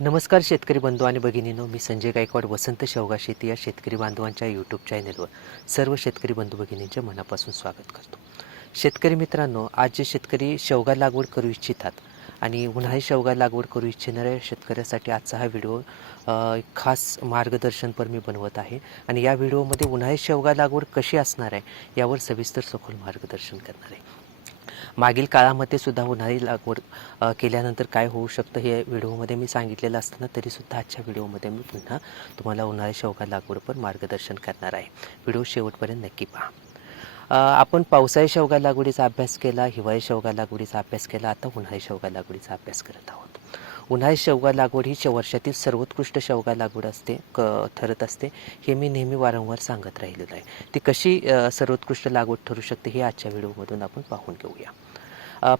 नमस्कार शेतकरी बंधू आणि भगिनींनो, मी संजय गायकवाड वसंत शेवगा शेती या शेतकरी बांधवांच्या यूट्यूब चॅनलवर सर्व शेतकरी बंधू भगिनींचे मनापासून स्वागत करतो. शेतकरी मित्रांनो, आज जे शेतकरी शेवगा लागवड करू इच्छितात आणि उन्हाळी शेवगा लागवड करू इच्छिणाऱ्या शेतकऱ्यासाठी आजचा हा व्हिडिओ एक खास मार्गदर्शनपर मी बनवत आहे. आणि या व्हिडिओमध्ये उन्हाळी शेवगा लागवड कशी असणार आहे यावर सविस्तर सखोल मार्गदर्शन करणार आहे. मागील काळामध्ये सुद्धा उन्हाळी लागवड केल्यानंतर काय होऊ शकतं हे व्हिडिओमध्ये मी सांगितलेलं असताना तरीसुद्धा आजच्या व्हिडिओमध्ये मी पुन्हा तुम्हाला उन्हाळी शेवगा लागवडपर मार्गदर्शन करणार आहे. व्हिडिओ शेवटपर्यंत नक्की पहा. आपण पावसाळी शेवगा लागवडीचा अभ्यास केला, हिवाळी शेवगा लागवडीचा अभ्यास केला, आता उन्हाळी शेवगा लागवडीचा अभ्यास करत आहोत. उन्हाळी शेवगा लागवड ही वर्षातील सर्वोत्कृष्ट शेवगा लागवड ठरत असते. हे मी नेहमी वारंवार सांगत राहिलेलं आहे. ती कशी सर्वोत्कृष्ट लागवड ठरू शकते हे आजच्या व्हिडिओमधून आपण पाहून घेऊया.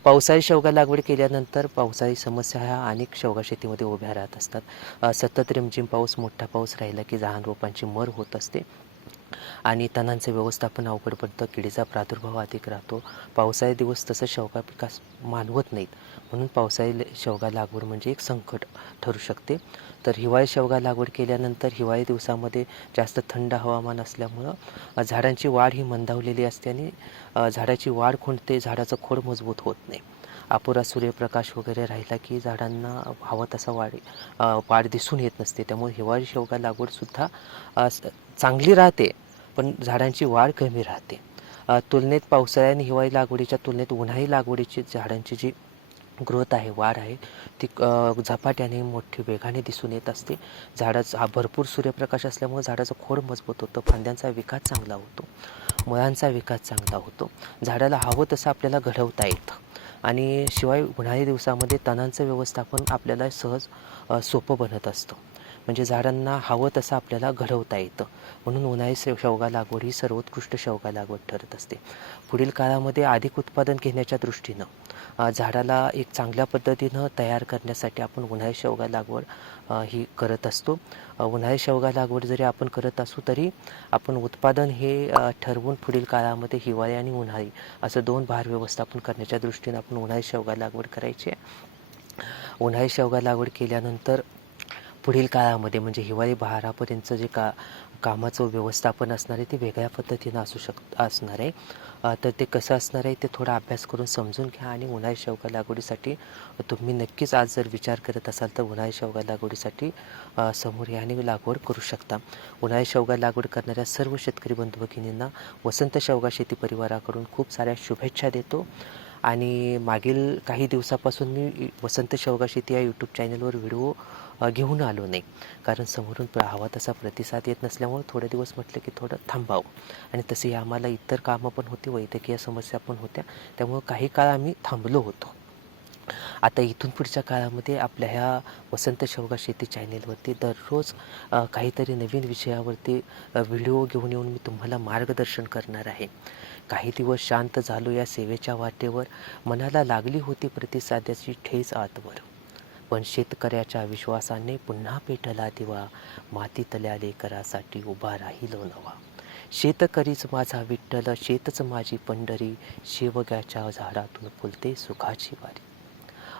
पावसाळी शेवगा लागवड केल्यानंतर पावसाळी समस्या ह्या अनेक शेवगा शेतीमध्ये उभ्या राहत असतात. सतत रिमझिम पाऊस, मोठा पाऊस राहिला की लहान रोपांची मर होत असते आणि तणांचं व्यवस्थापन अवघड पडतं. किडीचा प्रादुर्भाव अधिक राहतो. पावसाळी दिवस तसं शेवगा पिकास मानवत नाहीत, म्हणून पावसाळी शेवगा लागवड म्हणजे एक संकट ठरू शकते. तर हिवाळी शेवगा लागवड केल्यानंतर हिवाळी दिवसामध्ये जास्त थंड हवामान असल्यामुळं झाडांची वाढ ही मंदावलेली असते आणि झाडाची वाढ खुंटते, झाडाचं खोड मजबूत होत नाही. अपुरा सूर्यप्रकाश वगैरे राहिला की झाडांना हवा तसा वाढ दिसून येत नसते. त्यामुळे हिवाळी शेवगा लागवडसुद्धा चांगली राहते, पण झाडांची वाढ कमी राहते. तुलनेत पावसाळी आणि हिवाळी लागवडीच्या तुलनेत उन्हाळी लागवडीची झाडांची जी ग्रोथ आहे, वाढ आहे, ती झपाट्याने मोठी वेगाने दिसून येत असते. झाडाचा भरपूर सूर्यप्रकाश असल्यामुळे झाडाचं खोड मजबूत होतं, फांद्यांचा विकास चांगला होतो, मुळांचा विकास चांगला होतो. झाडाला हवं तसं आपल्याला घडवता येतं. आणि शिवाय उन्हाळी दिवसामध्ये तणांचं व्यवस्थापन आपल्याला सहज सोपं बनत असतं. म्हणजे झाडांना हवं तसं आपल्याला घडवता येतं. म्हणून उन्हाळी शेवगा लागवड ही सर्वोत्कृष्ट शेवगा लागवड ठरत असते. पुढील काळामध्ये अधिक उत्पादन घेण्याच्या दृष्टीनं झाडाला एक चांगल्या पद्धतीनं तयार करण्यासाठी आपण उन्हाळी शेवगा लागवड ही करत असतो. उन्हाळी शेवगा लागवड जरी आपण करत असू तरी आपण उत्पादन हे ठरवून पुढील काळामध्ये हिवाळी आणि उन्हाळी असं दोन भार व्यवस्थापन करण्याच्या दृष्टीनं आपण उन्हाळी शेवगा लागवड करायची आहे. उन्हाळी शेवगा लागवड केल्यानंतर पुढील काळामध्ये म्हणजे हिवाळी बहारापर्यंतचं जे कामाचं व्यवस्थापन असणार आहे ते वेगळ्या पद्धतीनं असणार आहे. तर ते कसं असणार आहे ते थोडा अभ्यास करून समजून घ्या. आणि उन्हाळी शेवगा लागवडीसाठी तुम्ही नक्कीच आज जर विचार करत असाल तर उन्हाळी शेवगा लागवडीसाठी समोर या आणि लागवड करू शकता. उन्हाळी शेवगा लागवड करणाऱ्या सर्व शेतकरी बंधू भगिनींना वसंत शेवगा शेती परिवाराकडून खूप साऱ्या शुभेच्छा देतो. आणि मागील काही दिवसापासून मी वसंत शेवगा शेती या यूट्यूब चॅनलवर व्हिडिओ घेऊन आलो नाही, कारण समोरून हवा तसा प्रतिसाद येत नसल्यामुळे थोडे दिवस म्हटलं की थोडं थांबावं. आणि तसे आम्हाला इतर कामं पण होती, वैद्यकीय समस्या पण होत्या, त्यामुळं काही काळ आम्ही थांबलो होतो. आता इथून पुढच्या काळामध्ये आपल्या ह्या वसंत शेवगा शेती चॅनेलवरती दररोज काहीतरी नवीन विषयावरती व्हिडिओ घेऊन येऊन मी तुम्हाला मार्गदर्शन करणार आहे. काही दिवस शांत झालो या सेवेच्या वाटेवर, मनाला लागली होती प्रतिसादाची ठेच आतवर. पण शेतकऱ्याच्या विश्वासाने पुन्हा पेटला दिवा, मातीतल्या लेकरासाठी उभा राहिलो नवा. शेतकरीच माझा विठ्ठल, शेतच माझी पंढरी, शेवग्याच्या झाडातून फुलते सुखाची वारी.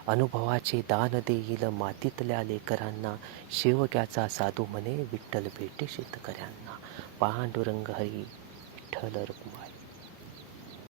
अनुभवाचे दान देईल मातीतल्या लेकरांना, शेवग्याचा साधू म्हणे विठ्ठल भेटे शेतकऱ्यांना. पांडुरंग हरी विठ्ठल रखुमाई.